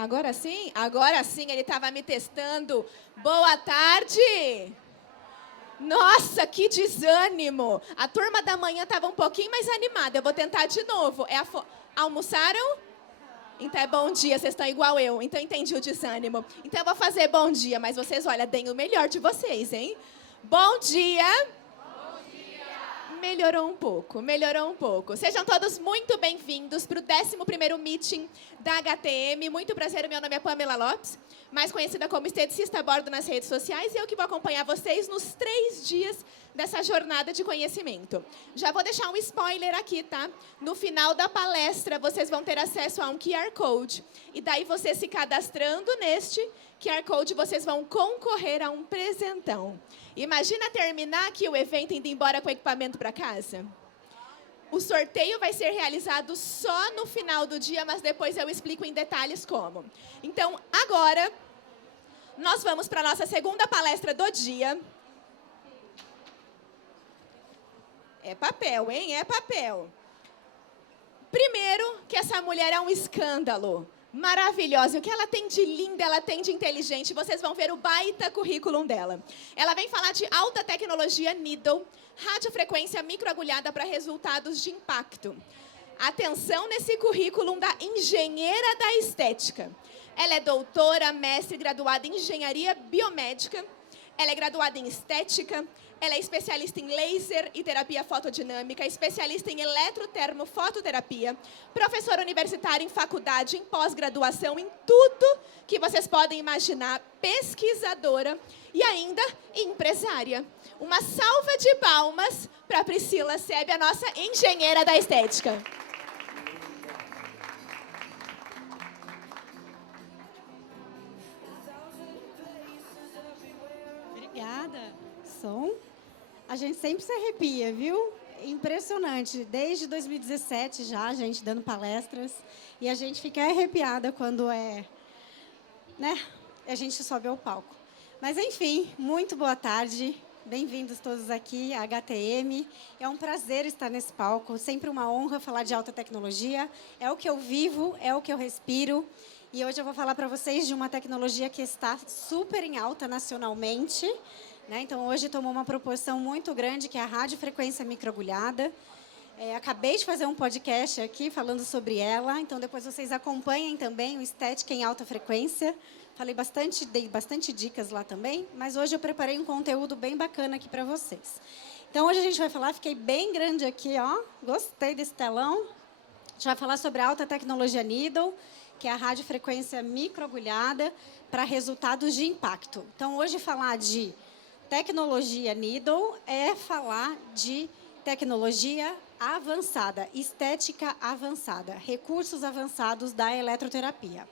Agora sim? Agora sim, ele estava me testando. Boa tarde! Nossa, que desânimo! A turma da manhã estava um pouquinho mais animada. Eu vou tentar de novo. Almoçaram? Então é bom dia, vocês estão igual eu. Então entendi o desânimo. Então eu vou fazer bom dia, mas vocês, olha, deem o melhor de vocês, hein? Bom dia! Melhorou um pouco, melhorou um pouco. Sejam todos muito bem-vindos para o 11º Meeting da HTM. Muito prazer, meu nome é Pamela Lopes, mais conhecida como esteticista a bordo nas redes sociais, e eu que vou acompanhar vocês nos 3 dias dessa jornada de conhecimento. Já vou deixar um spoiler aqui, tá? No final da palestra, vocês vão ter acesso a um QR Code, e daí vocês se cadastrando neste QR Code, vocês vão concorrer a um presentão. Imagina terminar aqui o evento indo embora com o equipamento para casa? O sorteio vai ser realizado só no final do dia, mas depois eu explico em detalhes como. Então, agora, nós vamos para a nossa segunda palestra do dia. É papel, hein? É papel. Primeiro, que essa mulher é um escândalo. Maravilhosa. O que ela tem de linda, ela tem de inteligente. Vocês vão ver o baita currículo dela. Ela vem falar de alta tecnologia Needle, radiofrequência microagulhada para resultados de impacto. Atenção nesse currículo da engenheira da estética. Ela é doutora, mestre, graduada em engenharia biomédica. Ela é graduada em estética. Ela é especialista em laser e terapia fotodinâmica, especialista em eletrotermofototerapia, professora universitária em faculdade, em pós-graduação, em tudo que vocês podem imaginar, pesquisadora e ainda empresária. Uma salva de palmas para Priscila Sebe, a nossa engenheira da estética. Obrigada. Som. A gente sempre se arrepia, viu? Impressionante. Desde 2017 já, a gente dando palestras. E a gente fica arrepiada quando a gente sobe ao palco. Mas, enfim, muito boa tarde. Bem-vindos todos aqui à HTM. É um prazer estar nesse palco. Sempre uma honra falar de alta tecnologia. É o que eu vivo, é o que eu respiro. E hoje eu vou falar para vocês de uma tecnologia que está super em alta nacionalmente. Então, hoje tomou uma proporção muito grande, que é a radiofrequência microagulhada. Acabei de fazer um podcast aqui falando sobre ela, então depois vocês acompanhem também o Estética em Alta Frequência. Dei bastante dicas lá também, mas hoje eu preparei um conteúdo bem bacana aqui para vocês. Então, hoje a gente vai falar, fiquei bem grande aqui, ó, gostei desse telão. A gente vai falar sobre a alta tecnologia Needle, que é a radiofrequência microagulhada para resultados de impacto. Então, hoje falar de tecnologia Needle é falar de tecnologia avançada, estética avançada, recursos avançados da eletroterapia.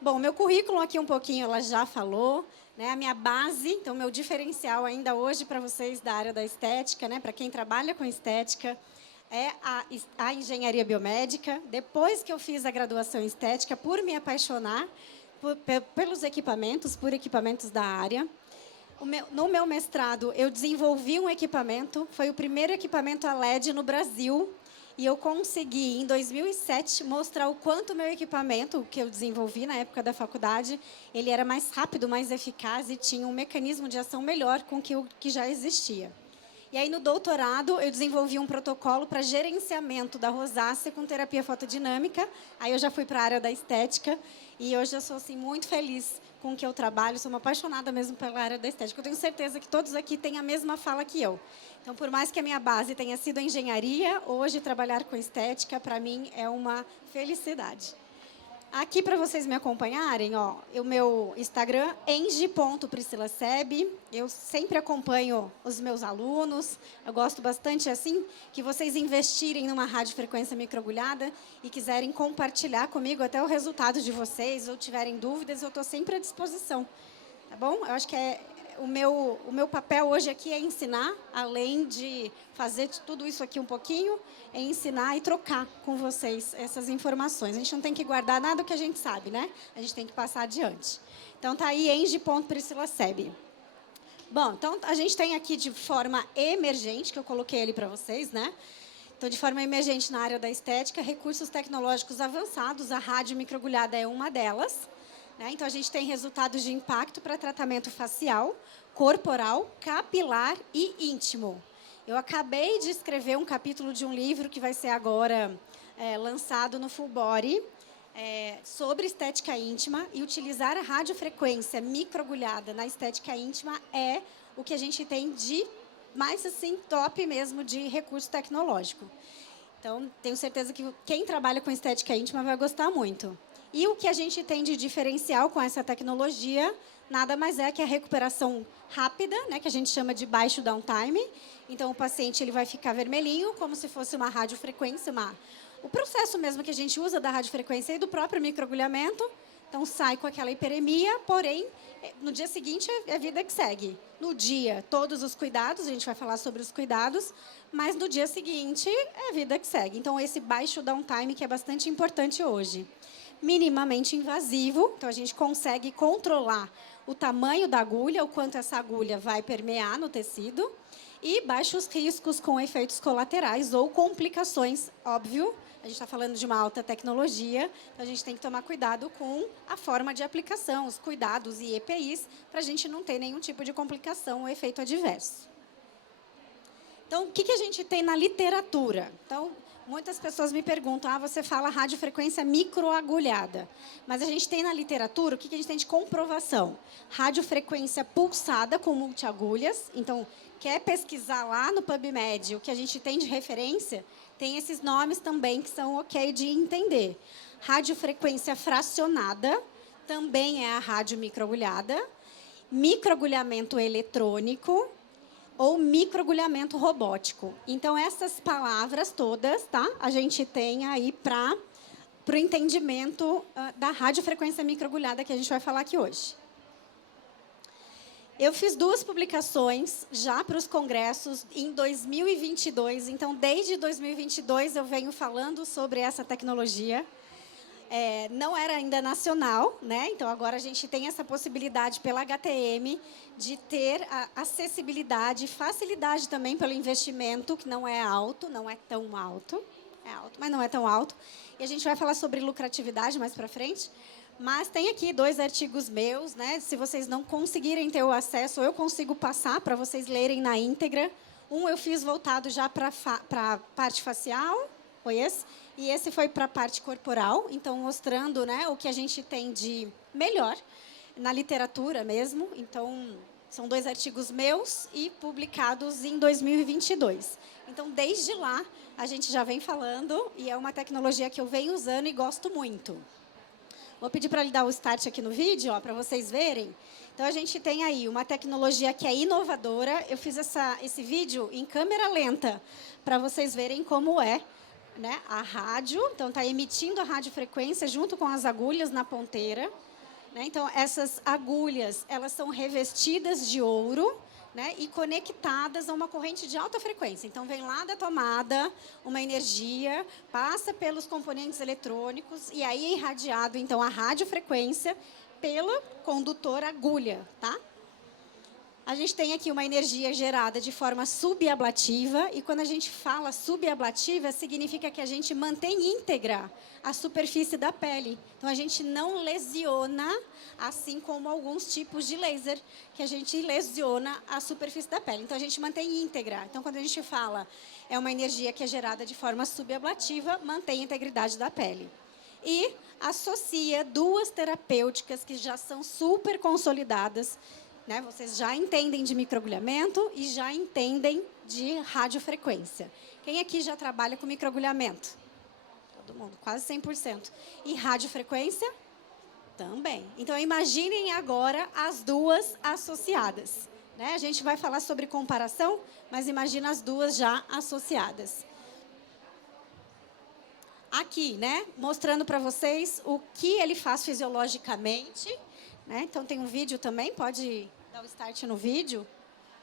Bom, meu currículo aqui um pouquinho ela já falou, a minha base, então meu diferencial ainda hoje para vocês da área da estética, para quem trabalha com estética, é a engenharia biomédica. Depois que eu fiz a graduação em estética, por me apaixonar pelos equipamentos, por equipamentos da área. No meu mestrado, eu desenvolvi um equipamento, foi o primeiro equipamento a LED no Brasil, e eu consegui, em 2007, mostrar o quanto o meu equipamento, que eu desenvolvi na época da faculdade, ele era mais rápido, mais eficaz e tinha um mecanismo de ação melhor com que o que já existia. E aí, no doutorado, eu desenvolvi um protocolo para gerenciamento da rosácea com terapia fotodinâmica. Aí eu já fui para a área da estética e hoje eu sou assim, muito feliz com o que eu trabalho, sou uma apaixonada mesmo pela área da estética. Eu tenho certeza que todos aqui têm a mesma fala que eu. Então, por mais que a minha base tenha sido a engenharia, hoje trabalhar com estética, para mim, é uma felicidade. Aqui, para vocês me acompanharem, ó, o meu Instagram, eng.priscilasebe. Eu sempre acompanho os meus alunos. Eu gosto bastante, assim, que vocês investirem numa radiofrequência microagulhada e quiserem compartilhar comigo até o resultado de vocês, ou tiverem dúvidas, eu estou sempre à disposição. Tá bom? Eu acho que o meu papel hoje aqui é ensinar, além de fazer tudo isso aqui um pouquinho, é ensinar e trocar com vocês essas informações. A gente não tem que guardar nada do que a gente sabe, né? A gente tem que passar adiante. Então, tá aí, eng.priscilasebe. Bom, então, a gente tem aqui de forma emergente, que eu coloquei ali para vocês, Então, de forma emergente na área da estética, recursos tecnológicos avançados, a rádio microagulhada é uma delas. né? Então, a gente tem resultados de impacto para tratamento facial, corporal, capilar e íntimo. Eu acabei de escrever um capítulo de um livro que vai ser agora lançado no Full Body, sobre estética íntima, e utilizar a radiofrequência microagulhada na estética íntima é o que a gente tem de mais assim top mesmo de recurso tecnológico. Então, tenho certeza que quem trabalha com estética íntima vai gostar muito. E o que a gente tem de diferencial com essa tecnologia nada mais é que a recuperação rápida, né, que a gente chama de baixo downtime. Então, o paciente ele vai ficar vermelhinho, como se fosse uma radiofrequência, o processo mesmo que a gente usa da radiofrequência e do próprio microagulhamento. Então, sai com aquela hiperemia, porém, no dia seguinte é a vida que segue. No dia, todos os cuidados, a gente vai falar sobre os cuidados, mas no dia seguinte é a vida que segue. Então, esse baixo downtime que é bastante importante hoje. Minimamente invasivo, então a gente consegue controlar o tamanho da agulha, o quanto essa agulha vai permear no tecido, e baixos riscos com efeitos colaterais ou complicações, óbvio. A gente está falando de uma alta tecnologia, então a gente tem que tomar cuidado com a forma de aplicação, os cuidados e EPIs, para a gente não ter nenhum tipo de complicação ou efeito adverso. Então, o que a gente tem na literatura? Então, muitas pessoas me perguntam, você fala radiofrequência microagulhada. Mas a gente tem na literatura, o que a gente tem de comprovação? Radiofrequência pulsada com multiagulhas. Então, quer pesquisar lá no PubMed o que a gente tem de referência, tem esses nomes também que são ok de entender. Radiofrequência fracionada, também é a radiomicroagulhada. Microagulhamento eletrônico ou microagulhamento robótico. Então, essas palavras todas, tá? A gente tem aí para o entendimento da radiofrequência microagulhada que a gente vai falar aqui hoje. Eu fiz 2 publicações já para os congressos em 2022. Então, desde 2022, eu venho falando sobre essa tecnologia. Não era ainda nacional, né? Então, agora a gente tem essa possibilidade pela HTM de ter a acessibilidade e facilidade também pelo investimento, que não é alto, não é tão alto. É alto, mas não é tão alto. E a gente vai falar sobre lucratividade mais para frente. Mas tem aqui 2 artigos meus, né? Se vocês não conseguirem ter o acesso, eu consigo passar para vocês lerem na íntegra. Um eu fiz voltado já para a parte facial, foi esse. E esse foi para a parte corporal, então mostrando, né, o que a gente tem de melhor na literatura mesmo. Então, são 2 artigos meus e publicados em 2022. Então, desde lá, a gente já vem falando e é uma tecnologia que eu venho usando e gosto muito. Vou pedir para ele dar o start aqui no vídeo, para vocês verem. Então, a gente tem aí uma tecnologia que é inovadora. Eu fiz esse vídeo em câmera lenta para vocês verem como é, né, a rádio. Então, está emitindo a radiofrequência junto com as agulhas na ponteira. Né? Então, essas agulhas elas são revestidas de ouro, né, e conectadas a uma corrente de alta frequência. Então, vem lá da tomada uma energia, passa pelos componentes eletrônicos e aí é irradiado, então, a radiofrequência pelo condutor agulha, tá? A gente tem aqui uma energia gerada de forma subablativa, e quando a gente fala subablativa, significa que a gente mantém íntegra a superfície da pele. Então, a gente não lesiona, assim como alguns tipos de laser, que a gente lesiona a superfície da pele. Então, a gente mantém íntegra. Então, quando a gente fala é uma energia que é gerada de forma subablativa, mantém a integridade da pele. E associa 2 terapêuticas que já são super consolidadas, né? Vocês já entendem de microagulhamento e já entendem de radiofrequência. Quem aqui já trabalha com microagulhamento? Todo mundo, quase 100%. E radiofrequência? Também. Então, imaginem agora as 2 associadas. Né? A gente vai falar sobre comparação, mas imagina as 2 já associadas. Aqui, né? Mostrando para vocês o que ele faz fisiologicamente. Né? Então, tem um vídeo também, pode dar o start no vídeo,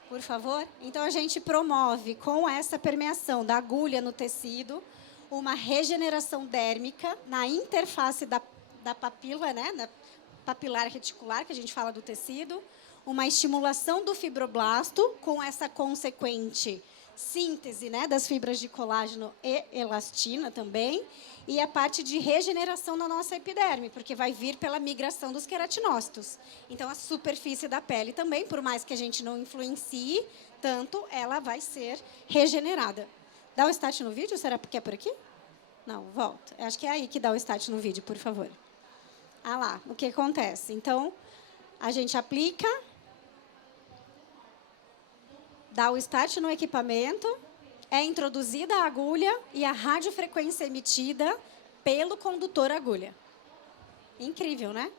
por favor. Então, a gente promove, com essa permeação da agulha no tecido, uma regeneração dérmica na interface da papila, né? Na papilar reticular, que a gente fala do tecido, uma estimulação do fibroblasto, com essa consequente síntese, né, das fibras de colágeno e elastina também, e a parte de regeneração da nossa epiderme, porque vai vir pela migração dos queratinócitos. Então, a superfície da pele também, por mais que a gente não influencie tanto, ela vai ser regenerada. Dá o start no vídeo? Será que é por aqui? Não, volta. Acho que é aí que dá o start no vídeo, por favor. Ah lá, o que acontece? Então, a gente aplica, dá o start no equipamento, é introduzida a agulha e a radiofrequência emitida pelo condutor agulha. Incrível, né?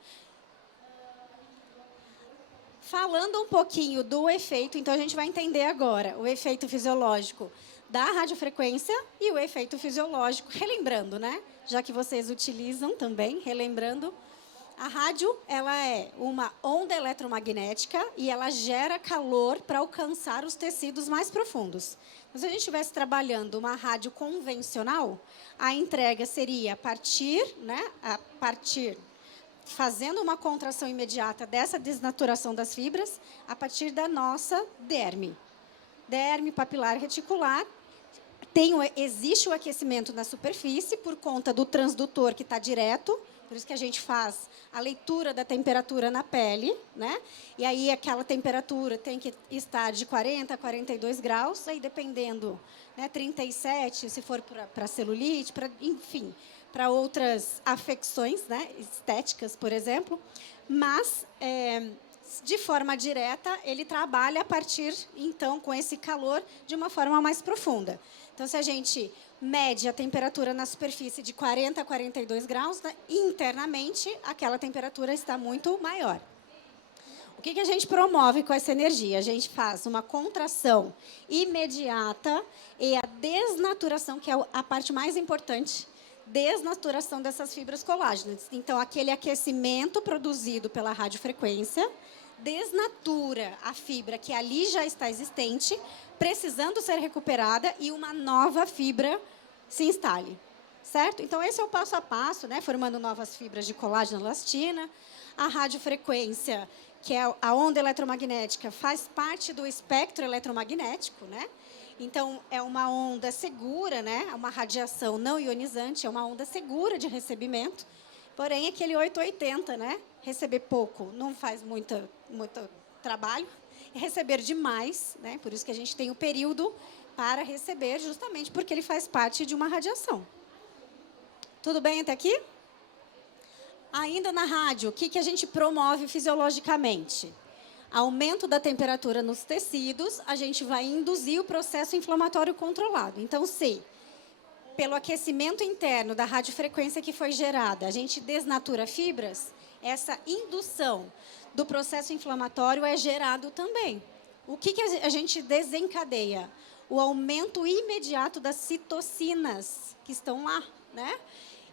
Falando um pouquinho do efeito, então a gente vai entender agora o efeito fisiológico da radiofrequência e o efeito fisiológico, relembrando, né? Já que vocês utilizam também, relembrando, a rádio, ela é uma onda eletromagnética e ela gera calor para alcançar os tecidos mais profundos. Então, se a gente estivesse trabalhando uma rádio convencional, a entrega seria a partir fazendo uma contração imediata dessa desnaturação das fibras a partir da nossa derme. Derme papilar reticular. Existe o aquecimento na superfície por conta do transdutor que está direto, por isso que a gente faz a leitura da temperatura na pele, né? E aí aquela temperatura tem que estar de 40 a 42 graus, aí dependendo, né, 37, se for para celulite, enfim, para outras afecções, né, estéticas, por exemplo. Mas, de forma direta, ele trabalha a partir, então, com esse calor de uma forma mais profunda. Então, se a gente mede a temperatura na superfície de 40 a 42 graus, né, internamente, aquela temperatura está muito maior. O que a gente promove com essa energia? A gente faz uma contração imediata e a desnaturação, que é a parte mais importante, desnaturação dessas fibras colágenas. Então, aquele aquecimento produzido pela radiofrequência desnatura a fibra que ali já está existente, precisando ser recuperada e uma nova fibra se instale, certo? Então, esse é o passo a passo, né? Formando novas fibras de colágeno e elastina. A radiofrequência, que é a onda eletromagnética, faz parte do espectro eletromagnético, né? Então, é uma onda segura, né? É uma radiação não ionizante, é uma onda segura de recebimento. Porém, aquele 880, né? Receber pouco não faz muito trabalho. E receber demais, né? Por isso que a gente tem o período para receber, justamente porque ele faz parte de uma radiação. Tudo bem até aqui? Ainda na rádio, o que a gente promove fisiologicamente? Aumento da temperatura nos tecidos, a gente vai induzir o processo inflamatório controlado. Então, se pelo aquecimento interno da radiofrequência que foi gerada, a gente desnatura fibras, essa indução do processo inflamatório é gerado também. O que a gente desencadeia? O aumento imediato das citocinas que estão lá, né?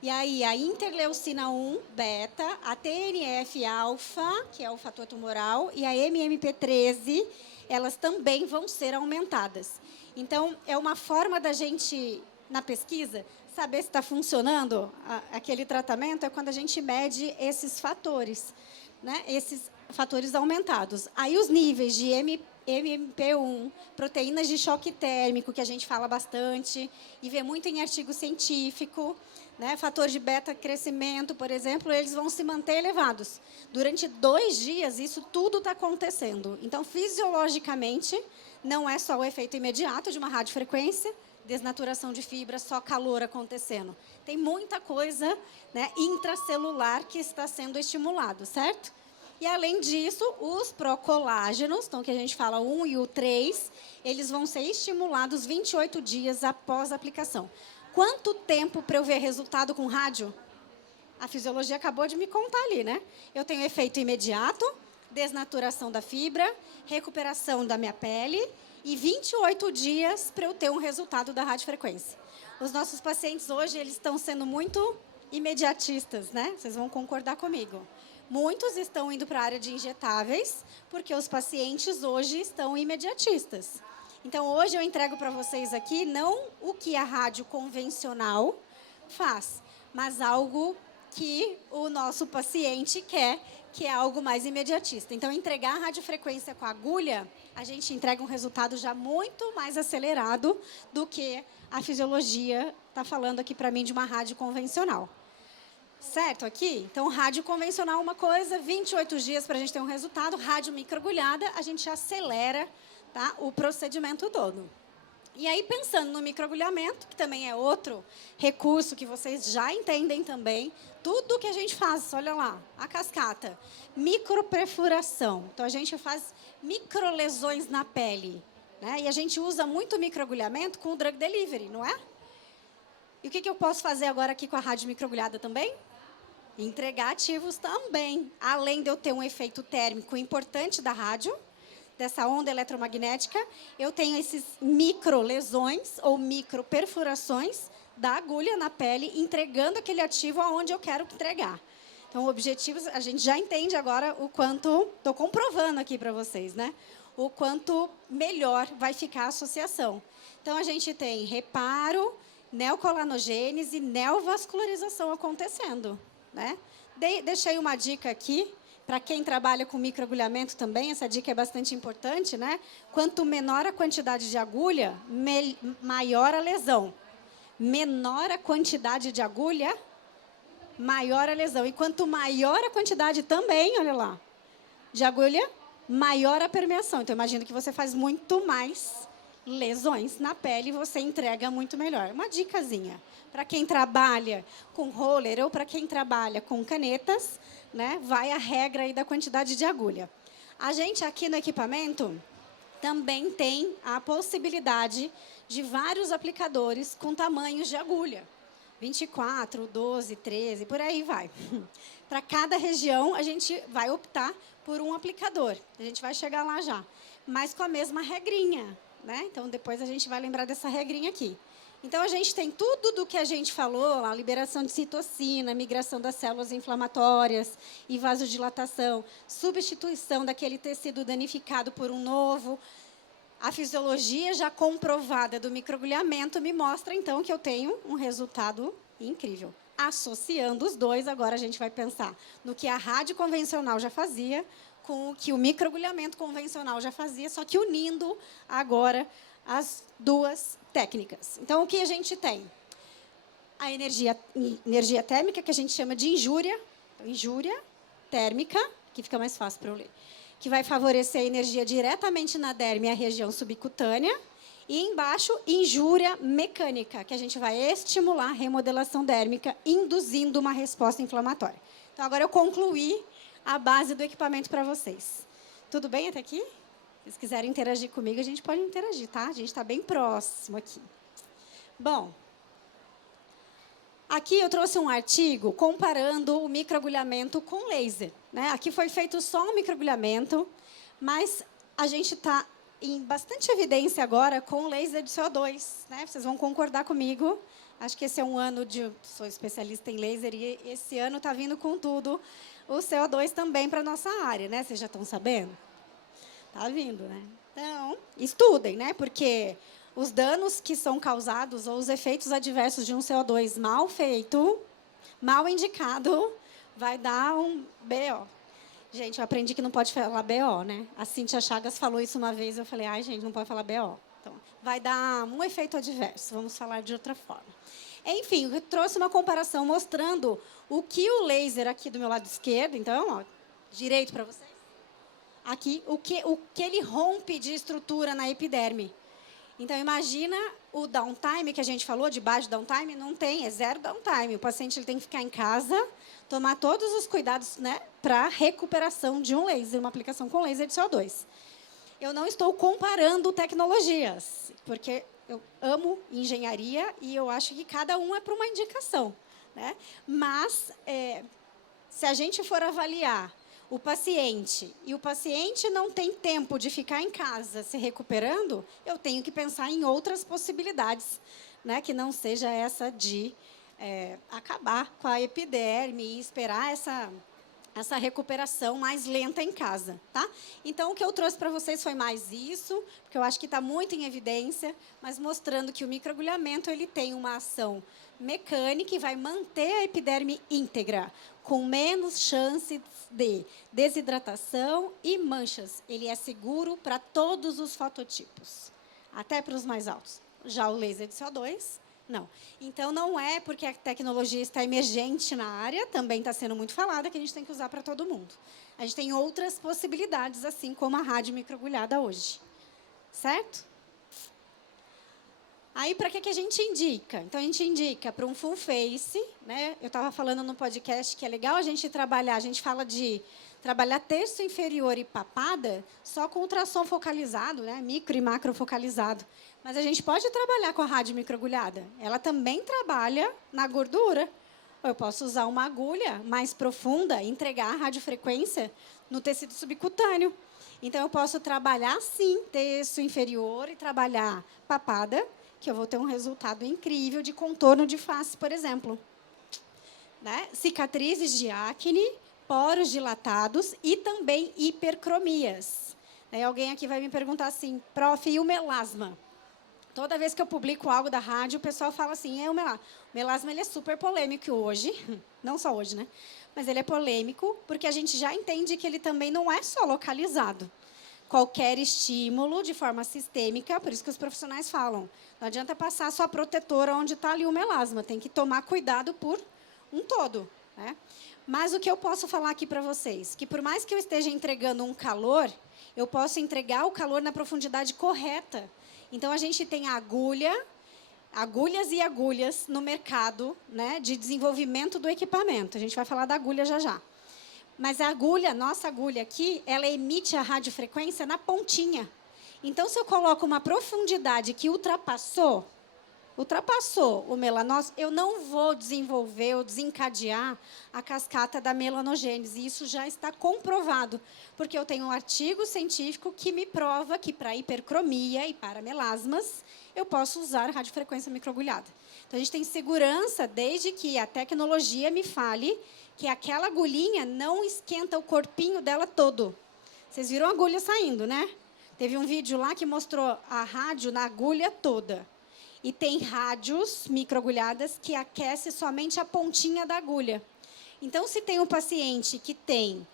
E aí, a interleucina 1, beta, a TNF-alfa, que é o fator tumoral, e a MMP13, elas também vão ser aumentadas. Então, é uma forma da gente, na pesquisa, saber se está funcionando aquele tratamento, é quando a gente mede esses fatores, né? Esses fatores aumentados. Aí, os níveis de MMP1, proteínas de choque térmico, que a gente fala bastante, e vê muito em artigo científico, né? Fator de beta-crescimento, por exemplo, eles vão se manter elevados. Durante 2 dias, isso tudo está acontecendo. Então, fisiologicamente, não é só o efeito imediato de uma radiofrequência, desnaturação de fibra, só calor acontecendo. Tem muita coisa, né, intracelular que está sendo estimulado, certo? E, além disso, os procolágenos, então, que a gente fala 1 e o 3, eles vão ser estimulados 28 dias após a aplicação. Quanto tempo para eu ver resultado com rádio? A fisiologia acabou de me contar ali, né? Eu tenho efeito imediato, desnaturação da fibra, recuperação da minha pele e 28 dias para eu ter um resultado da radiofrequência. Os nossos pacientes hoje, eles estão sendo muito imediatistas, né? Vocês vão concordar comigo. Muitos estão indo para a área de injetáveis, porque os pacientes hoje estão imediatistas. Então, hoje eu entrego para vocês aqui não o que a rádio convencional faz, mas algo que o nosso paciente quer, que é algo mais imediatista. Então, entregar a radiofrequência com a agulha, a gente entrega um resultado já muito mais acelerado do que a fisiologia está falando aqui para mim de uma rádio convencional. Certo aqui? Então, rádio convencional uma coisa, 28 dias para a gente ter um resultado. Rádio microagulhada, a gente acelera, tá, o procedimento todo. E aí, pensando no microagulhamento, que também é outro recurso que vocês já entendem também, tudo que a gente faz, olha lá, a cascata, microperfuração. Então, a gente faz microlesões na pele, né? E a gente usa muito o microagulhamento com o drug delivery, não é? E o que eu posso fazer agora aqui com a rádio microagulhada também? Entregar ativos também. Além de eu ter um efeito térmico importante da rádio, dessa onda eletromagnética, eu tenho esses microlesões ou microperfurações da agulha na pele, entregando aquele ativo aonde eu quero entregar. Então, o objetivo, a gente já entende agora o quanto, estou comprovando aqui para vocês, né? O quanto melhor vai ficar a associação. Então, a gente tem reparo, neocolanogênese, neovascularização acontecendo, né? Deixei uma dica aqui, para quem trabalha com microagulhamento também, essa dica é bastante importante, né? Quanto menor a quantidade de agulha, maior a lesão. Menor a quantidade de agulha, maior a lesão. E quanto maior a quantidade também, olha lá, de agulha, maior a permeação. Então, imagina que você faz muito mais lesões na pele e você entrega muito melhor. Uma dicasinha. Para quem trabalha com roller ou para quem trabalha com canetas, né, vai a regra aí da quantidade de agulha. A gente aqui no equipamento também tem a possibilidade de vários aplicadores com tamanhos de agulha. 24, 12, 13, por aí vai. Para cada região, a gente vai optar por um aplicador. A gente vai chegar lá já. Mas com a mesma regrinha, né? Então, depois a gente vai lembrar dessa regrinha aqui. Então, a gente tem tudo do que a gente falou, a liberação de citocina, migração das células inflamatórias e vasodilatação, substituição daquele tecido danificado por um novo. A fisiologia já comprovada do microagulhamento me mostra, então, que eu tenho um resultado incrível. Associando os dois, agora a gente vai pensar no que a rádio convencional já fazia com o que o microagulhamento convencional já fazia, só que unindo agora as duas técnicas. Então, o que a gente tem? A energia térmica, que a gente chama de injúria. Injúria térmica, que fica mais fácil para eu ler. Que vai favorecer a energia diretamente na derme e a região subcutânea. E embaixo, injúria mecânica, que a gente vai estimular a remodelação dérmica, induzindo uma resposta inflamatória. Então, agora eu concluí a base do equipamento para vocês. Tudo bem até aqui? Se vocês quiserem interagir comigo, a gente pode interagir, tá? A gente está bem próximo aqui. Bom, aqui eu trouxe um artigo comparando o microagulhamento com laser, né? Aqui foi feito só um microagulhamento, mas a gente está em bastante evidência agora com laser de CO2, né? Vocês vão concordar comigo. Acho que esse é um ano de... Sou especialista em laser e esse ano está vindo com tudo o CO2 também para a nossa área, né? Vocês já estão sabendo? Está vindo, né? Então, estudem, né? Porque os danos que são causados ou os efeitos adversos de um CO2 mal feito, mal indicado, vai dar um BO. Gente, eu aprendi que não pode falar BO, né? A Cíntia Chagas falou isso uma vez, eu falei, ai, gente, não pode falar BO. Então, vai dar um efeito adverso, vamos falar de outra forma. Enfim, eu trouxe uma comparação mostrando o que o laser aqui do meu lado esquerdo, então, ó, direito para vocês, aqui, o que ele rompe de estrutura na epiderme. Então, imagina o downtime que a gente falou, de baixo downtime, não tem, é zero downtime. O paciente ele tem que ficar em casa, tomar todos os cuidados, né, para recuperação de um laser, uma aplicação com laser de CO2. Eu não estou comparando tecnologias, porque eu amo engenharia e eu acho que cada um é para uma indicação, né? Mas, se a gente for avaliar o paciente, e o paciente não tem tempo de ficar em casa se recuperando, eu tenho que pensar em outras possibilidades, né, que não seja essa de acabar com a epiderme e esperar essa recuperação mais lenta em casa, tá? Então, o que eu trouxe para vocês foi mais isso, porque eu acho que está muito em evidência, mas mostrando que o microagulhamento ele tem uma ação mecânica e vai manter a epiderme íntegra, com menos chances de desidratação e manchas. Ele é seguro para todos os fototipos, até para os mais altos. Já o laser de CO2, não. Então, não é porque a tecnologia está emergente na área, também está sendo muito falada, que a gente tem que usar para todo mundo. A gente tem outras possibilidades, assim como a rádio microagulhada hoje. Certo? Aí, para que a gente indica? Então, a gente indica para um full face, né? Eu estava falando no podcast que é legal a gente trabalhar, a gente fala de trabalhar terço inferior e papada só com ultrassom focalizado, né? Micro e macro focalizado. Mas a gente pode trabalhar com a rádio microagulhada. Ela também trabalha na gordura. Eu posso usar uma agulha mais profunda e entregar a radiofrequência no tecido subcutâneo. Então, eu posso trabalhar, sim, terço inferior e trabalhar papada, que eu vou ter um resultado incrível de contorno de face, por exemplo. Né? Cicatrizes de acne, poros dilatados e também hipercromias. Aí alguém aqui vai me perguntar assim, prof, e o melasma? Toda vez que eu publico algo da rádio, o pessoal fala assim, o melasma. O melasma ele é super polêmico hoje, não só hoje, né? Mas ele é polêmico porque a gente já entende que ele também não é só localizado. Qualquer estímulo de forma sistêmica, por isso que os profissionais falam, não adianta passar só a protetora onde está ali o melasma, tem que tomar cuidado por um todo. Né? Mas o que eu posso falar aqui para vocês, que por mais que eu esteja entregando um calor, eu posso entregar o calor na profundidade correta. Então, a gente tem a agulhas e agulhas no mercado, né, de desenvolvimento do equipamento. A gente vai falar da agulha já já. Mas a agulha, nossa agulha aqui, ela emite a radiofrequência na pontinha. Então, se eu coloco uma profundidade que ultrapassou o melanócito, eu não vou desenvolver ou desencadear a cascata da melanogênese. Isso já está comprovado, porque eu tenho um artigo científico que me prova que para hipercromia e para melasmas, eu posso usar radiofrequência microagulhada. Então, a gente tem segurança desde que a tecnologia me fale que aquela agulhinha não esquenta o corpinho dela todo. Vocês viram a agulha saindo, né? Teve um vídeo lá que mostrou a rádio na agulha toda. E tem rádios microagulhadas que aquecem somente a pontinha da agulha. Então, se tem um paciente que tem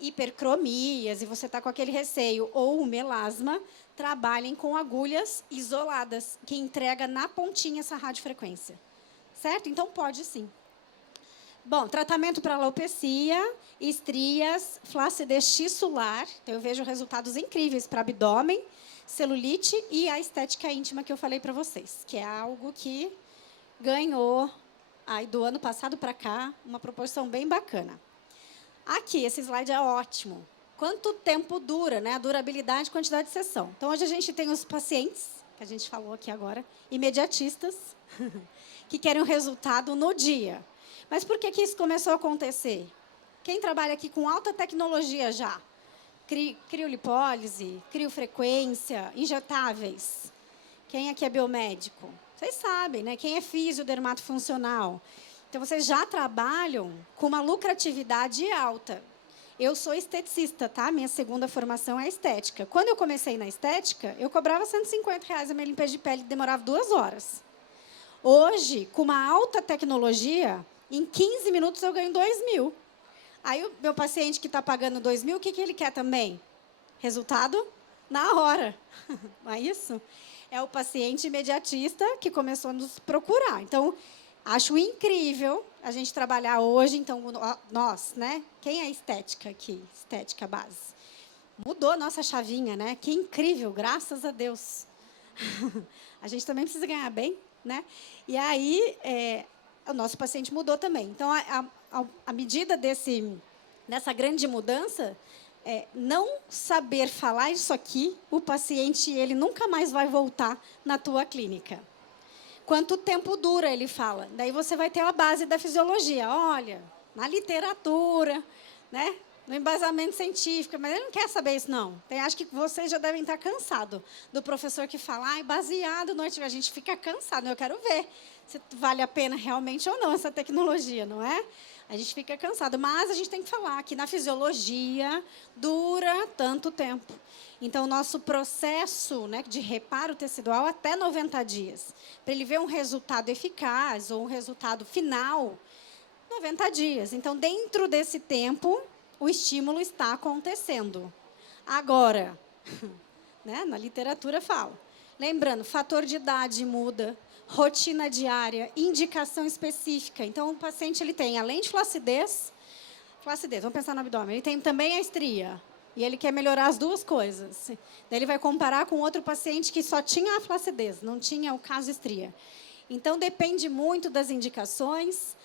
hipercromias e você está com aquele receio, ou o melasma, trabalhem com agulhas isoladas, que entrega na pontinha essa radiofrequência. Certo? Então, pode sim. Bom, tratamento para alopecia, estrias, flacidez tissular. Então, eu vejo resultados incríveis para abdômen, celulite e a estética íntima que eu falei para vocês, que é algo que ganhou, aí, do ano passado para cá, uma proporção bem bacana. Aqui, esse slide é ótimo. Quanto tempo dura, né? A durabilidade e quantidade de sessão. Então, hoje a gente tem os pacientes, que a gente falou aqui agora, imediatistas, que querem o resultado no dia. Mas por que isso começou a acontecer? Quem trabalha aqui com alta tecnologia já? Criolipólise, criofrequência, injetáveis. Quem aqui é biomédico? Vocês sabem, né? Quem é fisiodermatofuncional? Então, vocês já trabalham com uma lucratividade alta. Eu sou esteticista, tá? Minha segunda formação é estética. Quando eu comecei na estética, eu cobrava R$150 a minha limpeza de pele, demorava 2 horas. Hoje, com uma alta tecnologia, em 15 minutos eu ganho 2.000. Aí, o meu paciente que está pagando 2.000, o que ele quer também? Resultado na hora. Não é isso? É o paciente imediatista que começou a nos procurar. Então, acho incrível a gente trabalhar hoje. Então, nós, né? Quem é estética aqui? Estética base. Mudou a nossa chavinha, né? Que incrível, graças a Deus. A gente também precisa ganhar bem, né? E aí, o nosso paciente mudou também. Então, à medida dessa grande mudança, não saber falar isso aqui, o paciente ele nunca mais vai voltar na tua clínica. Quanto tempo dura, ele fala. Daí você vai ter a base da fisiologia. Olha, na literatura, né? No embasamento científico, mas ele não quer saber isso, não. Acho que vocês já devem estar cansados do professor que fala, baseado no artigo. A gente fica cansado, eu quero ver se vale a pena realmente ou não essa tecnologia, não é? A gente fica cansado, mas a gente tem que falar que na fisiologia dura tanto tempo. Então, o nosso processo, né, de reparo tecidual até 90 dias. Para ele ver um resultado eficaz ou um resultado final, 90 dias. Então, dentro desse tempo, o estímulo está acontecendo. Agora, né, na literatura fala. Lembrando, fator de idade muda, rotina diária, indicação específica. Então, o paciente ele tem, além de flacidez, vamos pensar no abdômen, ele tem também a estria. E ele quer melhorar as duas coisas. Daí ele vai comparar com outro paciente que só tinha a flacidez, não tinha o caso estria. Então, depende muito das indicações,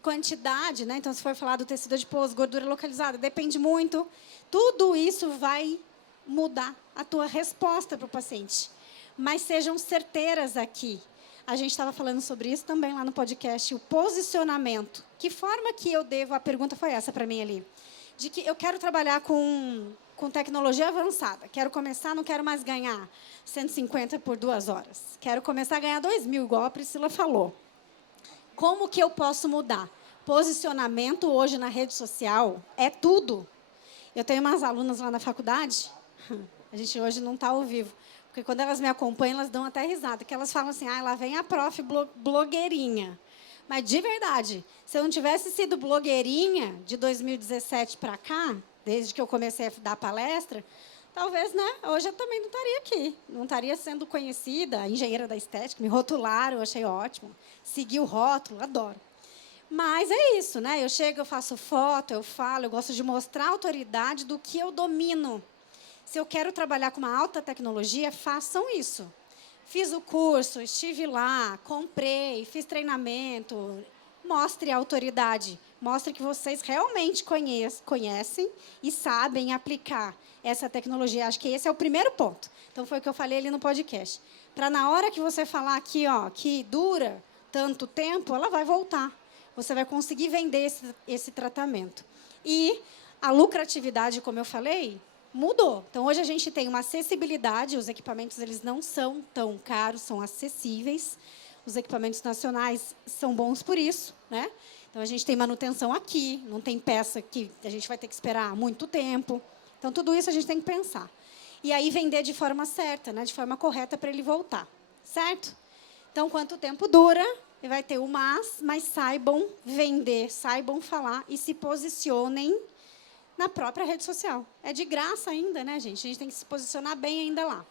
quantidade, né? Então, se for falar do tecido adiposo, gordura localizada, depende muito. Tudo isso vai mudar a tua resposta para o paciente. Mas sejam certeiras aqui. A gente estava falando sobre isso também lá no podcast, o posicionamento. Que forma que eu devo... A pergunta foi essa para mim ali. De que eu quero trabalhar com tecnologia avançada. Quero começar, não quero mais ganhar 150 por 2 horas. Quero começar a ganhar 2.000, igual a Priscila falou. Como que eu posso mudar? Posicionamento hoje na rede social é tudo. Eu tenho umas alunas lá na faculdade, a gente hoje não está ao vivo, porque quando elas me acompanham, elas dão até risada, que elas falam assim, lá vem a prof blogueirinha. Mas, de verdade, se eu não tivesse sido blogueirinha de 2017 para cá, desde que eu comecei a dar palestra, talvez, né, hoje eu também não estaria aqui. Não estaria sendo conhecida, engenheira da estética, me rotularam, eu achei ótimo. Segui o rótulo, adoro. Mas é isso, né? Eu chego, eu faço foto, eu falo, eu gosto de mostrar a autoridade do que eu domino. Se eu quero trabalhar com uma alta tecnologia, façam isso. Fiz o curso, estive lá, comprei, fiz treinamento. Mostre a autoridade. Mostre que vocês realmente conhecem e sabem aplicar essa tecnologia. Acho que esse é o primeiro ponto. Então, foi o que eu falei ali no podcast. Para, na hora que você falar aqui, ó, que dura tanto tempo, ela vai voltar. Você vai conseguir vender esse tratamento. E a lucratividade, como eu falei, mudou. Então, hoje a gente tem uma acessibilidade, os equipamentos eles não são tão caros, são acessíveis. Os equipamentos nacionais são bons por isso, né? Então, a gente tem manutenção aqui, não tem peça que a gente vai ter que esperar muito tempo. Então, tudo isso a gente tem que pensar. E aí, vender de forma certa, né? De forma correta para ele voltar, certo? Então, quanto tempo dura? E vai ter o mas saibam vender, saibam falar e se posicionem na própria rede social. É de graça ainda, né, gente? A gente tem que se posicionar bem ainda lá.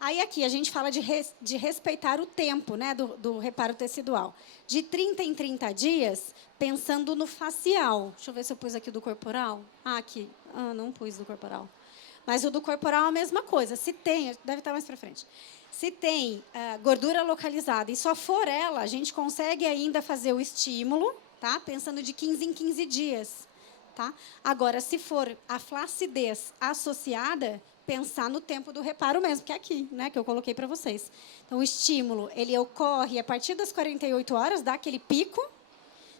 Aí, aqui, a gente fala de respeitar o tempo, né, do reparo tecidual. De 30 em 30 dias, pensando no facial. Deixa eu ver se eu pus aqui do corporal. Aqui. Não pus do corporal. Mas o do corporal é a mesma coisa. Se tem, deve estar mais para frente. Se tem gordura localizada e só for ela, a gente consegue ainda fazer o estímulo, tá? Pensando de 15 em 15 dias. Tá? Agora, se for a flacidez associada, pensar no tempo do reparo mesmo, que é aqui, né, que eu coloquei para vocês. Então, o estímulo, ele ocorre a partir das 48 horas, dá aquele pico.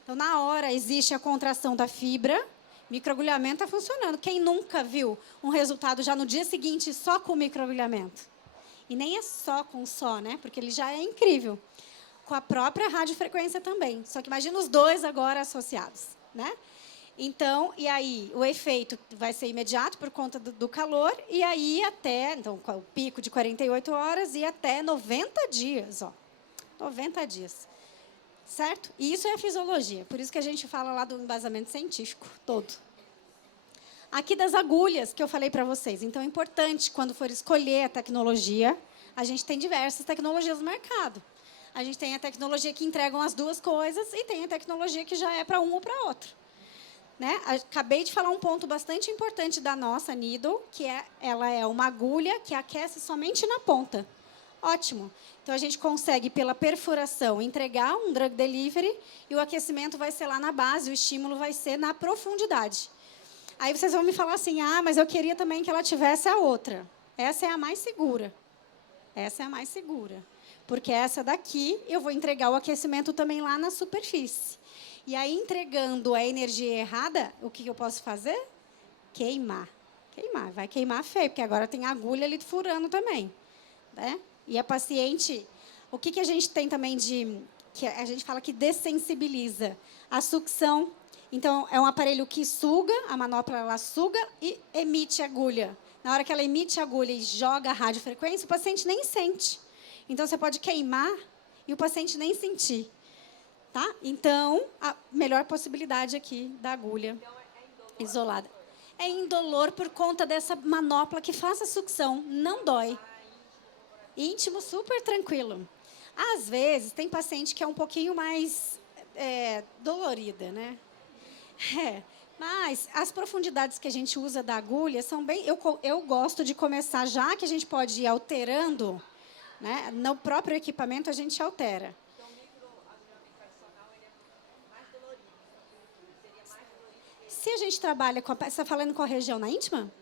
Então, na hora, existe a contração da fibra, microagulhamento está funcionando. Quem nunca viu um resultado já no dia seguinte só com microagulhamento? E nem é só com né, porque ele já é incrível. Com a própria radiofrequência também. Só que imagina os dois agora associados, né? Então, e aí, o efeito vai ser imediato por conta do calor, e aí até, então, o pico de 48 horas e até 90 dias, ó. 90 dias. Certo? E isso é a fisiologia, por isso que a gente fala lá do embasamento científico todo. Aqui das agulhas que eu falei para vocês. Então, é importante, quando for escolher a tecnologia, a gente tem diversas tecnologias no mercado. A gente tem a tecnologia que entregam as duas coisas e tem a tecnologia que já é para um ou para outro. Né? Acabei de falar um ponto bastante importante da nossa Needle, que ela é uma agulha que aquece somente na ponta. Ótimo. Então, a gente consegue, pela perfuração, entregar um drug delivery e o aquecimento vai ser lá na base, o estímulo vai ser na profundidade. Aí vocês vão me falar assim, mas eu queria também que ela tivesse a outra. Essa é a mais segura. Essa é a mais segura. Porque essa daqui, eu vou entregar o aquecimento também lá na superfície. E aí, entregando a energia errada, o que eu posso fazer? Queimar. Queimar. Vai queimar feio, porque agora tem agulha ali furando também. Né? E a paciente... O que a gente tem também de que a gente fala que dessensibiliza. A sucção, então, é um aparelho que suga, a manopla ela suga e emite agulha. Na hora que ela emite agulha e joga a radiofrequência, o paciente nem sente. Então, você pode queimar e o paciente nem sentir. Tá? Então, a melhor possibilidade aqui da agulha isolada. É indolor por conta dessa manopla que faz a sucção, não dói. Íntimo, super tranquilo. Às vezes, tem paciente que é um pouquinho mais dolorida, né? Mas as profundidades que a gente usa da agulha são bem... Eu gosto de começar já, que a gente pode ir alterando, né? No próprio equipamento, a gente altera. Se a gente trabalha com... Você está falando com a região na íntima?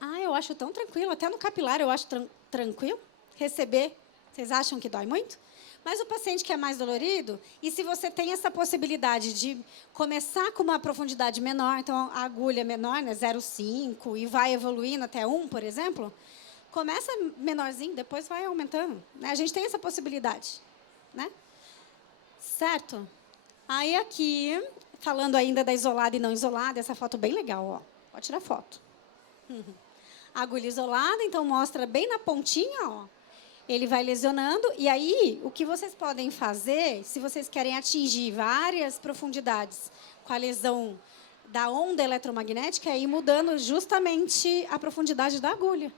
Ah, eu acho tão tranquilo. Até no capilar eu acho tranquilo. Receber, vocês acham que dói muito? Mas o paciente que é mais dolorido, e se você tem essa possibilidade de começar com uma profundidade menor, então a agulha menor, né, 0,5, e vai evoluindo até 1, por exemplo, começa menorzinho, depois vai aumentando. Né? A gente tem essa possibilidade. Né? Certo? Aí aqui, falando ainda da isolada e não isolada, essa foto bem legal, ó. Pode tirar foto. Agulha isolada, então mostra bem na pontinha, ó. Ele vai lesionando, e aí o que vocês podem fazer, se vocês querem atingir várias profundidades com a lesão da onda eletromagnética, é ir mudando justamente a profundidade da agulha.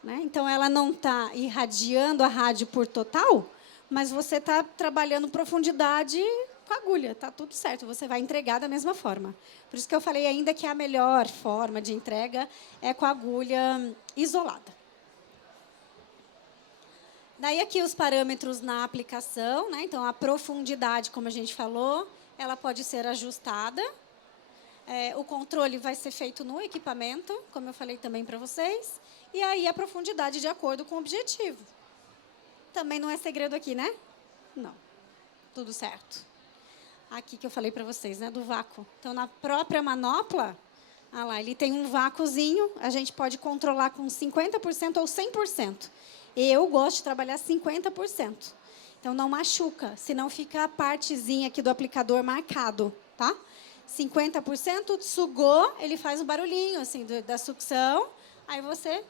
Né? Então, ela não está irradiando a rádio por total, mas você está trabalhando profundidade com a agulha, está tudo certo, você vai entregar da mesma forma. Por isso que eu falei ainda que a melhor forma de entrega é com a agulha isolada. Daí aqui os parâmetros na aplicação, né? Então a profundidade, como a gente falou, ela pode ser ajustada. O controle vai ser feito no equipamento, como eu falei também para vocês. E aí a profundidade de acordo com o objetivo. Também não é segredo aqui, né? Não. Tudo certo. Aqui que eu falei para vocês, né? Do vácuo. Então na própria manopla, ah lá, ele tem um vácuozinho, a gente pode controlar com 50% ou 100%. Eu gosto de trabalhar 50%. Então, não machuca, senão fica a partezinha aqui do aplicador marcado, tá? 50%, sugou, ele faz um barulhinho, assim, da sucção. Aí você,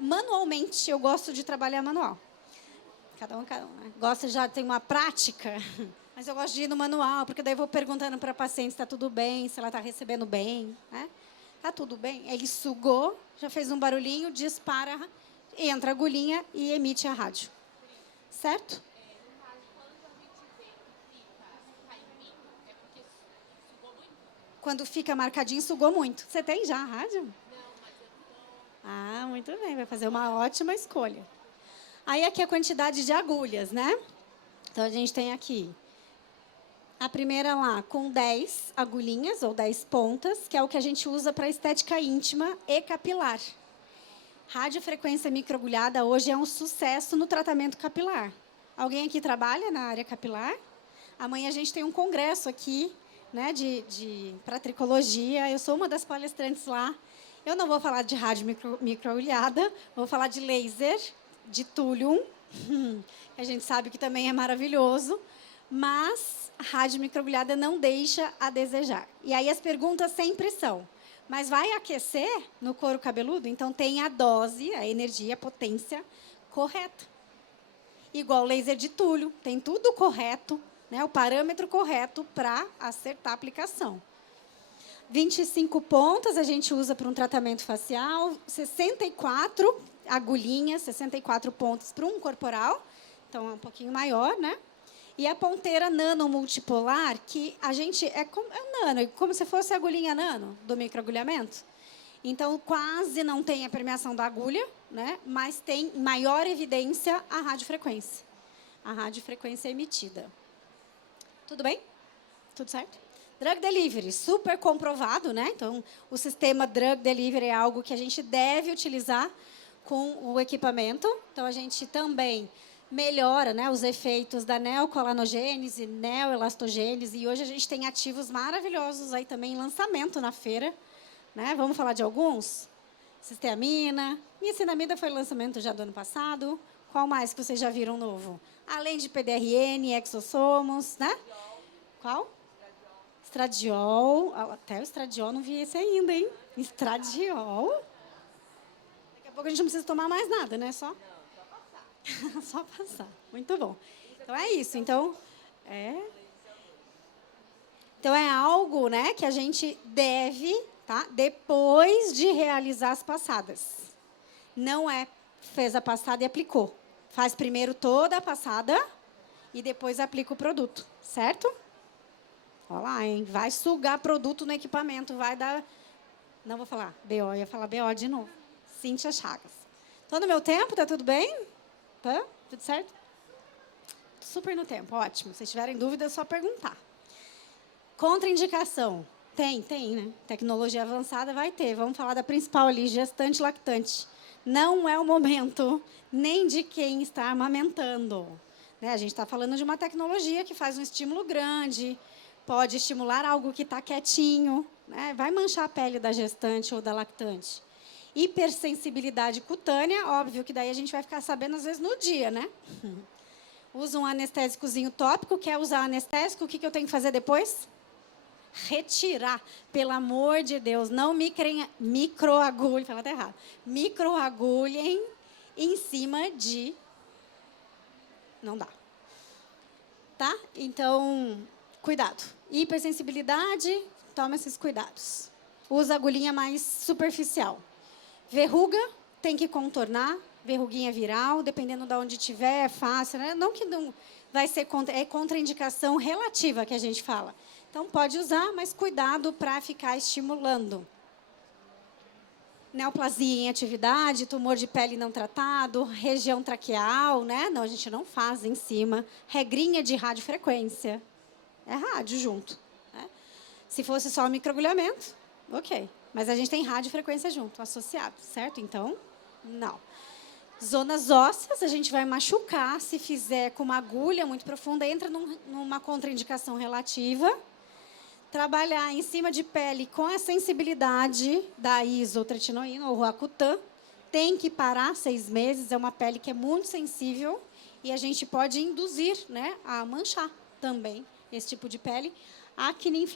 manualmente, eu gosto de trabalhar manual. Cada um, né? Gosta, já tem uma prática, mas eu gosto de ir no manual, porque daí eu vou perguntando para a paciente se está tudo bem, se ela está recebendo bem, né? Está tudo bem? Ele sugou, já fez um barulhinho, dispara... Entra a agulhinha e emite a rádio. Certo? Quando fica marcadinho, sugou muito. Você tem já a rádio? Não, mas eu não. Ah, muito bem. Vai fazer uma ótima escolha. Aí aqui a quantidade de agulhas, né? Então, a gente tem aqui a primeira lá com 10 agulhinhas, ou 10 pontas, que é o que a gente usa para estética íntima e capilar. Radiofrequência microagulhada hoje é um sucesso no tratamento capilar. Alguém aqui trabalha na área capilar? Amanhã a gente tem um congresso aqui, né, para tricologia. Eu sou uma das palestrantes lá. Eu não vou falar de rádio microagulhada, vou falar de laser, de túlium, que a gente sabe que também é maravilhoso, mas a rádio microagulhada não deixa a desejar. E aí as perguntas sempre são: mas vai aquecer no couro cabeludo? Então, tem a dose, a energia, a potência correta. Igual laser de túlio, tem tudo correto, né, o parâmetro correto para acertar a aplicação. 25 pontas a gente usa para um tratamento facial, 64 agulhinhas, 64 pontas para um corporal, então é um pouquinho maior, né? E a ponteira nanomultipolar, que a gente... É nano, como se fosse a agulhinha nano do microagulhamento. Então, quase não tem a permeação da agulha, né? Mas tem maior evidência a radiofrequência. A radiofrequência emitida. Tudo bem? Tudo certo? Drug delivery, super comprovado, né? Então, o sistema drug delivery é algo que a gente deve utilizar com o equipamento. Então, a gente também... melhora, né, os efeitos da neocolanogênese, neoelastogênese, e hoje a gente tem ativos maravilhosos aí também em lançamento na feira. Né? Vamos falar de alguns? Cisteamina, niacinamida foi lançamento já do ano passado, Qual mais que vocês já viram novo? Além de PDRN, exossomos, né? Qual? Estradiol. Até o estradiol não vi esse ainda, hein? Estradiol. Daqui a pouco a gente não precisa tomar mais nada, né? Só passar. Só passar. Muito bom. Então é isso. Então é algo, né, que a gente deve, tá? Depois de realizar as passadas. Não é fez a passada e aplicou. Faz primeiro toda a passada e depois aplica o produto, certo? Olha lá, hein? Vai sugar produto no equipamento, vai dar... Não vou falar BO, ia falar BO de novo. Cíntia Chagas. Estou no meu tempo, tá tudo bem? Tá? Tudo certo? Super no tempo, ótimo. Se tiverem dúvida, é só perguntar. Contraindicação. Tem, né? Tecnologia avançada vai ter. Vamos falar da principal ali, gestante e lactante. Não é o momento nem de quem está amamentando. Né? A gente está falando de uma tecnologia que faz um estímulo grande, pode estimular algo que está quietinho, né? Vai manchar a pele da gestante ou da lactante. Hipersensibilidade cutânea, óbvio que daí a gente vai ficar sabendo às vezes no dia, né? Usa um anestésicozinho tópico, quer usar anestésico, o que eu tenho que fazer depois? Retirar, pelo amor de Deus, não microagulhem, falei até errado, microagulhem em cima de... Não dá. Tá? Então, cuidado. Hipersensibilidade, toma esses cuidados. Usa agulhinha mais superficial. Verruga, tem que contornar, verruguinha viral, dependendo de onde tiver, é fácil, né? Não que não vai ser contraindicação relativa que a gente fala. Então, pode usar, mas cuidado para ficar estimulando. Neoplasia em atividade, tumor de pele não tratado, região traqueal, né? Não, a gente não faz em cima. Regrinha de radiofrequência. É rádio junto. Né? Se fosse só o microagulhamento, ok. Mas a gente tem radiofrequência junto, associado, certo? Então, não. Zonas ósseas, a gente vai machucar. Se fizer com uma agulha muito profunda, entra numa contraindicação relativa. Trabalhar em cima de pele com a sensibilidade da isotretinoína ou Roacutan. Tem que parar 6 meses, é uma pele que é muito sensível e a gente pode induzir, né, a manchar também esse tipo de pele. Acne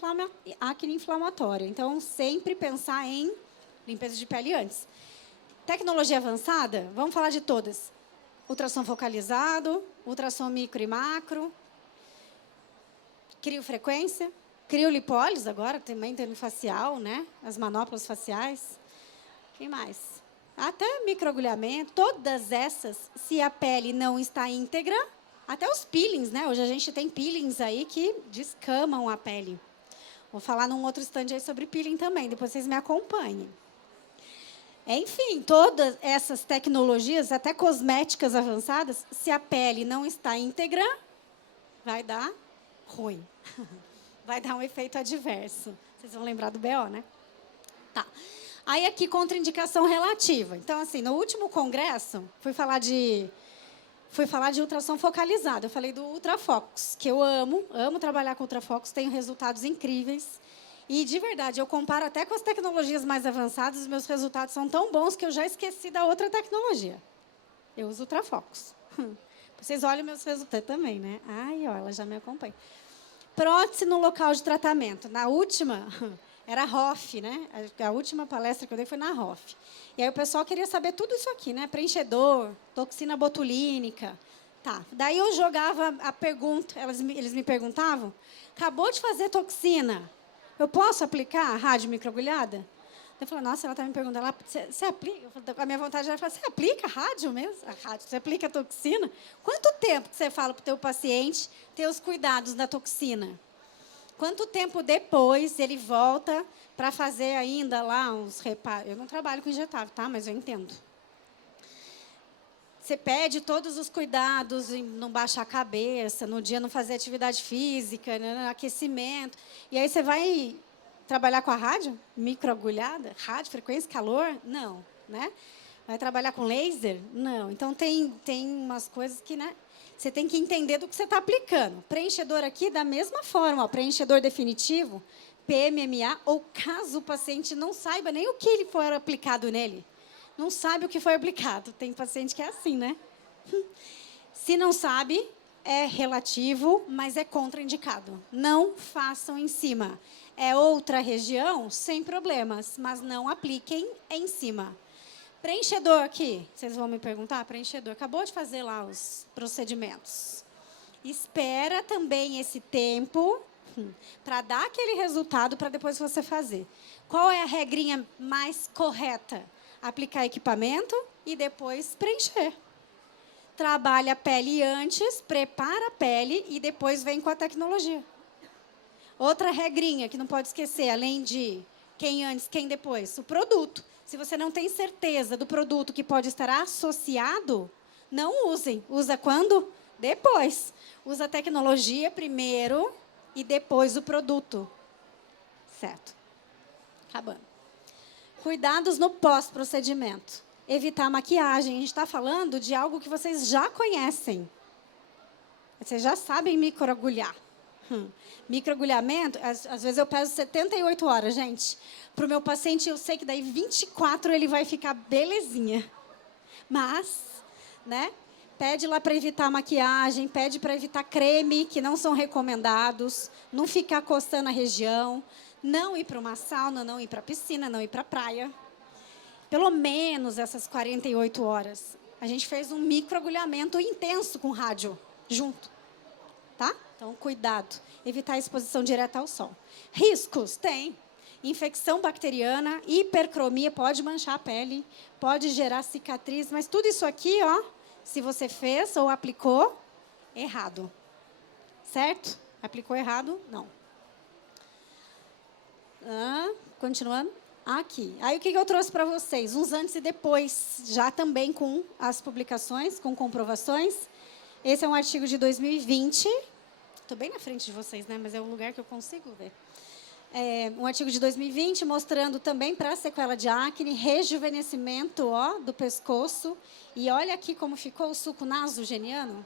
inflamatória. Então, sempre pensar em limpeza de pele antes. Tecnologia avançada, vamos falar de todas. Ultrassom focalizado, ultrassom micro e macro, criofrequência, criolipólise agora, também tem no facial, né? As manoplas faciais. Quem mais? Até microagulhamento, todas essas, se a pele não está íntegra, até os peelings, né? Hoje a gente tem peelings aí que descamam a pele. Vou falar num outro stand aí sobre peeling também, depois vocês me acompanhem. Enfim, todas essas tecnologias, até cosméticas avançadas, se a pele não está íntegra, vai dar ruim. Vai dar um efeito adverso. Vocês vão lembrar do BO, né? Tá. Aí aqui, contraindicação relativa. Então, assim, no último congresso, fui falar de ultrassom focalizado. Eu falei do ultrafocus, que eu amo trabalhar com ultrafocus, tenho resultados incríveis. E, de verdade, eu comparo até com as tecnologias mais avançadas, os meus resultados são tão bons que eu já esqueci da outra tecnologia. Eu uso ultrafocus. Vocês olham meus resultados também, né? Ai, ó, ela já me acompanha. Prótese no local de tratamento. Na última, era ROF, né? A última palestra que eu dei foi na ROF. E aí o pessoal queria saber tudo isso aqui, né? Preenchedor, toxina botulínica. Tá. Daí eu jogava a pergunta, eles me perguntavam, acabou de fazer toxina, eu posso aplicar rádio microagulhada? Eu falei, nossa, ela está me perguntando, você aplica? A minha vontade era falar, você aplica rádio mesmo? A rádio, você aplica a toxina? Quanto tempo que você fala para o teu paciente ter os cuidados da toxina? Quanto tempo depois ele volta para fazer ainda lá uns reparos? Eu não trabalho com injetável, tá? Mas eu entendo. Você pede todos os cuidados em não baixar a cabeça, no dia não fazer atividade física, né, aquecimento. E aí você vai trabalhar com a rádio? Microagulhada? Rádio, frequência, calor? Não. Né? Vai trabalhar com laser? Não. Então, tem umas coisas que, né, você tem que entender do que você está aplicando. Preenchedor aqui, da mesma forma. Ó, preenchedor definitivo, PMMA, ou caso o paciente não saiba nem o que ele for aplicado nele. Não sabe o que foi aplicado. Tem paciente que é assim, né? Se não sabe, é relativo, mas é contraindicado. Não façam em cima. É outra região, sem problemas, mas não apliquem em cima. Preenchedor aqui, vocês vão me perguntar, preenchedor, acabou de fazer lá os procedimentos. Espera também esse tempo para dar aquele resultado para depois você fazer. Qual é a regrinha mais correta? Aplicar equipamento e depois preencher. Trabalha a pele antes, prepara a pele e depois vem com a tecnologia. Outra regrinha que não pode esquecer, além de quem antes, quem depois, o produto. Se você não tem certeza do produto que pode estar associado, não usem. Usa quando? Depois. Usa a tecnologia primeiro e depois o produto. Certo. Acabando. Cuidados no pós-procedimento. Evitar maquiagem. A gente está falando de algo que vocês já conhecem. Vocês já sabem microagulhar. Microagulhamento, às vezes eu peso 78 horas, gente. Para o meu paciente, eu sei que daí 24 ele vai ficar belezinha. Mas, né? Pede lá para evitar maquiagem, pede para evitar creme, que não são recomendados, não ficar coçando a região, não ir para uma sauna, não ir para a piscina, não ir para a praia. Pelo menos essas 48 horas. A gente fez um microagulhamento intenso com rádio, junto. Tá? Então, cuidado. Evitar a exposição direta ao sol. Riscos? Tem. Infecção bacteriana, hipercromia, pode manchar a pele, pode gerar cicatriz, mas tudo isso aqui, ó, se você fez ou aplicou errado. Certo? Aplicou errado? Não. Continuando. Aqui. Aí, o que eu trouxe para vocês? Uns antes e depois, já também com as publicações, com comprovações. Esse é um artigo de 2020. Estou bem na frente de vocês, né? Mas é um lugar que eu consigo ver. Um artigo de 2020 mostrando também para a sequela de acne, rejuvenescimento, ó, do pescoço. E olha aqui como ficou o suco nasogeniano.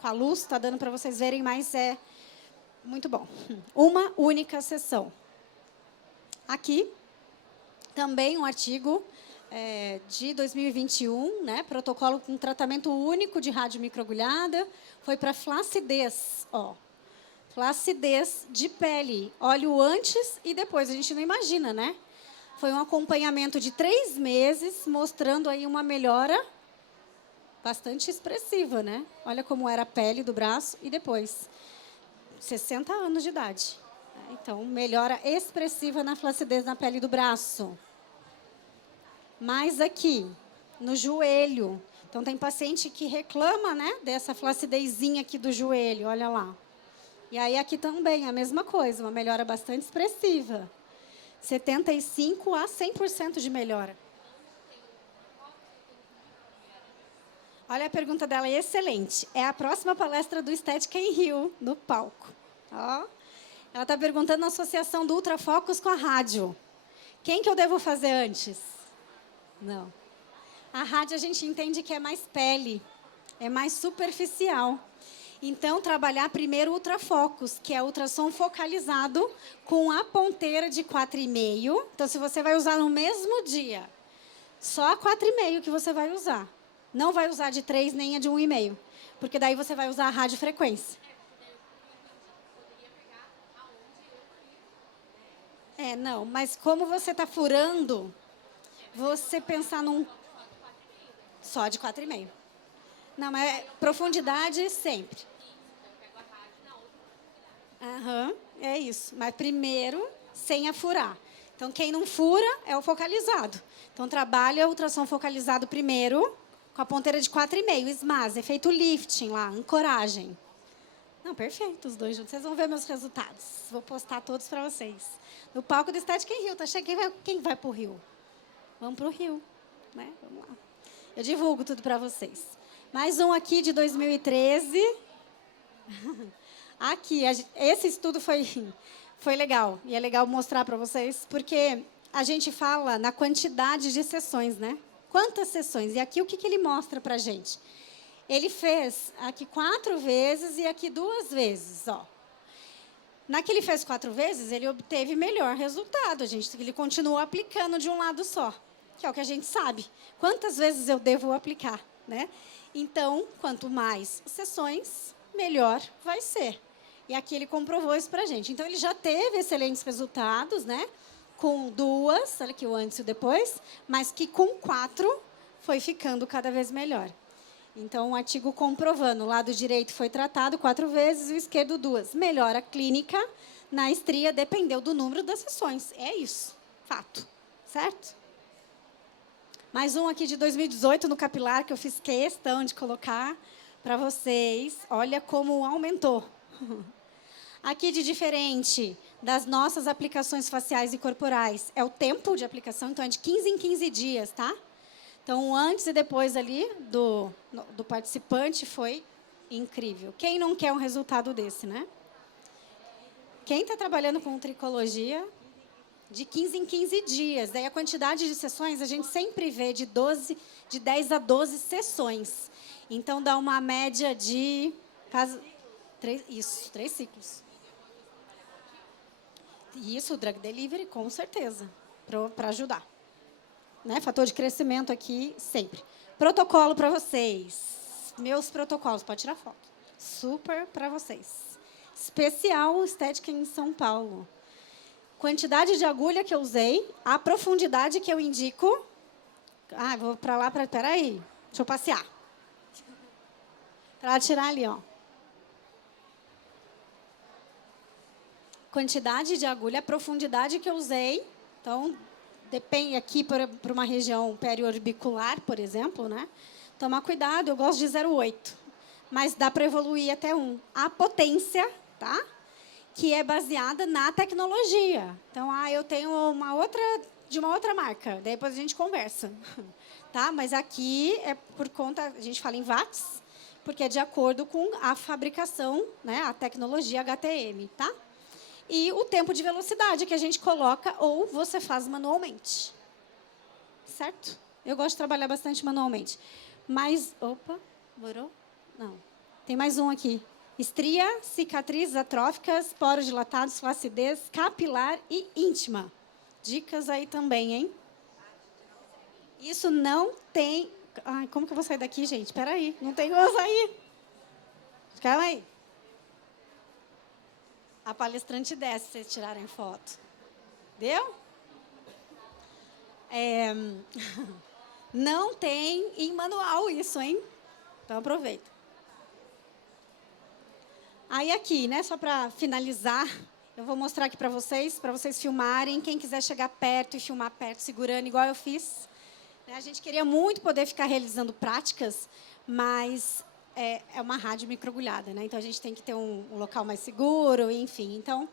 Com a luz, está dando para vocês verem, mas é muito bom. Uma única sessão. Aqui, também um artigo de 2021, né? Protocolo com tratamento único de radiomicroagulhada. Foi para flacidez, ó. Flacidez de pele. Olha o antes e depois. A gente não imagina, né? Foi um acompanhamento de 3 meses, mostrando aí uma melhora bastante expressiva, né? Olha como era a pele do braço e depois. 60 anos de idade. Então, melhora expressiva na flacidez na pele do braço. Mais aqui, no joelho. Então, tem paciente que reclama, né, dessa flacidezinha aqui do joelho, olha lá. E aí, aqui também, a mesma coisa, uma melhora bastante expressiva. 75% a 100% de melhora. Olha a pergunta dela, é excelente. É a próxima palestra do Estética em Rio, no palco. Ó. Ela está perguntando a associação do ultrafocus com a rádio. Quem que eu devo fazer antes? Não. A rádio a gente entende que é mais pele, é mais superficial. Então, trabalhar primeiro o ultrafocus, que é ultrassom focalizado com a ponteira de 4,5. Então, se você vai usar no mesmo dia, só a 4,5 que você vai usar. Não vai usar de 3 nem a de 1,5, porque daí você vai usar a radiofrequência. Não, mas como você está furando, você pensar num... Só de 4,5. Não, mas profundidade sempre. É isso. Mas primeiro, sem a furar. Então, quem não fura é o focalizado. Então, trabalha o ultrassom focalizado primeiro, com a ponteira de 4,5. SMAS, efeito lifting lá, ancoragem. Não, perfeito, os dois juntos. Vocês vão ver meus resultados. Vou postar todos para vocês. No palco do Estética em Rio. Tá chegando. Quem vai para o Rio? Vamos para o Rio. Né? Vamos lá. Eu divulgo tudo para vocês. Mais um aqui de 2013. Aqui, esse estudo foi legal. E é legal mostrar para vocês, porque a gente fala na quantidade de sessões, né? Quantas sessões? E aqui o que ele mostra para a gente? Ele fez aqui 4 vezes e aqui 2 vezes, ó. Na que ele fez 4 vezes, ele obteve melhor resultado. Ele continuou aplicando de um lado só, que é o que a gente sabe. Quantas vezes eu devo aplicar, né? Então, quanto mais sessões, melhor vai ser. E aqui ele comprovou isso para a gente. Então, ele já teve excelentes resultados, né? Com 2, olha aqui o antes e o depois, mas que com 4 foi ficando cada vez melhor. Então, o artigo comprovando, o lado direito foi tratado 4 vezes, o esquerdo 2. Melhora clínica na estria dependeu do número das sessões. É isso, fato, certo? Mais um aqui de 2018 no capilar, que eu fiz questão de colocar para vocês. Olha como aumentou. Aqui de diferente das nossas aplicações faciais e corporais é o tempo de aplicação, então é de 15 em 15 dias, tá? Então, o antes e depois ali do participante foi incrível. Quem não quer um resultado desse, né? Quem está trabalhando com tricologia, de 15 em 15 dias. Daí a quantidade de sessões, a gente sempre vê de 10 a 12 sessões. Então, dá uma média de 3 ciclos. Isso, o drug delivery, com certeza, para ajudar. Né? Fator de crescimento aqui, sempre. Protocolo para vocês. Meus protocolos, pode tirar foto. Super para vocês. Especial estética em São Paulo. Quantidade de agulha que eu usei, a profundidade que eu indico. Ah, vou para lá, peraí, deixa eu passear. Para tirar ali, ó. Quantidade de agulha, a profundidade que eu usei. Então, depende aqui para uma região periorbicular, por exemplo, né? Tomar cuidado, eu gosto de 0,8. Mas dá para evoluir até 1. A potência, tá? Que é baseada na tecnologia. Então, eu tenho de uma outra marca. Depois a gente conversa. Tá? Mas aqui é por conta, a gente fala em watts, porque é de acordo com a fabricação, né? A tecnologia HTM, tá? E o tempo de velocidade que a gente coloca ou você faz manualmente. Certo? Eu gosto de trabalhar bastante manualmente. Mas, opa, morou? Não. Tem mais um aqui. Estria, cicatrizes atróficas, poros dilatados, flacidez, capilar e íntima. Dicas aí também, hein? Isso não tem... Ai, como que eu vou sair daqui, gente? Espera aí, não tem como sair. Calma aí. A palestrante desce, se vocês tirarem foto. Deu? Não tem em manual isso, hein? Então, aproveita. Aí, aqui, né, só para finalizar, eu vou mostrar aqui para vocês filmarem. Quem quiser chegar perto e filmar perto, segurando, igual eu fiz. A gente queria muito poder ficar realizando práticas, mas... É uma rádio microagulhada, né? Então, a gente tem que ter um local mais seguro, enfim. Então,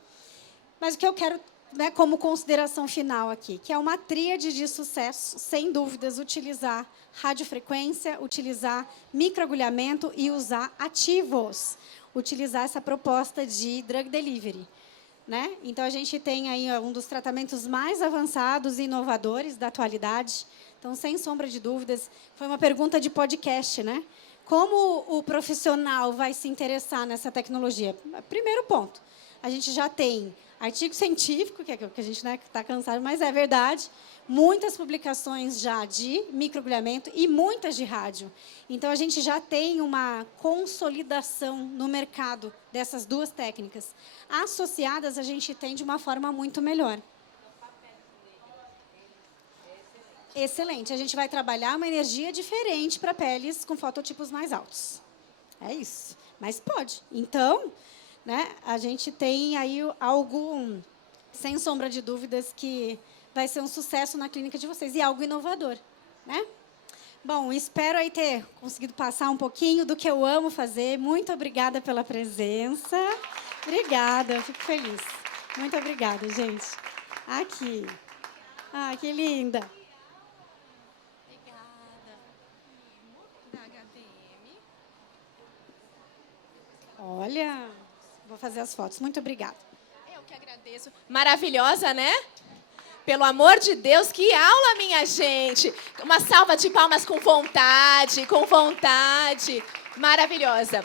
mas o que eu quero, né, como consideração final aqui, que é uma tríade de sucesso, sem dúvidas, utilizar radiofrequência, utilizar microagulhamento e usar ativos. Utilizar essa proposta de drug delivery. Né? Então, a gente tem aí um dos tratamentos mais avançados e inovadores da atualidade. Então, sem sombra de dúvidas, foi uma pergunta de podcast, né? Como o profissional vai se interessar nessa tecnologia? Primeiro ponto, a gente já tem artigo científico, que é o que a gente está cansado, mas é verdade, muitas publicações já de microagulhamento e muitas de rádio. Então, a gente já tem uma consolidação no mercado dessas duas técnicas. Associadas, a gente tem de uma forma muito melhor. Excelente. A gente vai trabalhar uma energia diferente para peles com fototipos mais altos. É isso. Mas pode. Então, né, a gente tem aí algo, sem sombra de dúvidas, que vai ser um sucesso na clínica de vocês. E algo inovador. Né? Bom, espero aí ter conseguido passar um pouquinho do que eu amo fazer. Muito obrigada pela presença. Obrigada, fico feliz. Muito obrigada, gente. Aqui. Ah, que linda. Olha, vou fazer as fotos. Muito obrigada. Eu que agradeço. Maravilhosa, né? Pelo amor de Deus, que aula, minha gente. Uma salva de palmas com vontade, com vontade. Maravilhosa.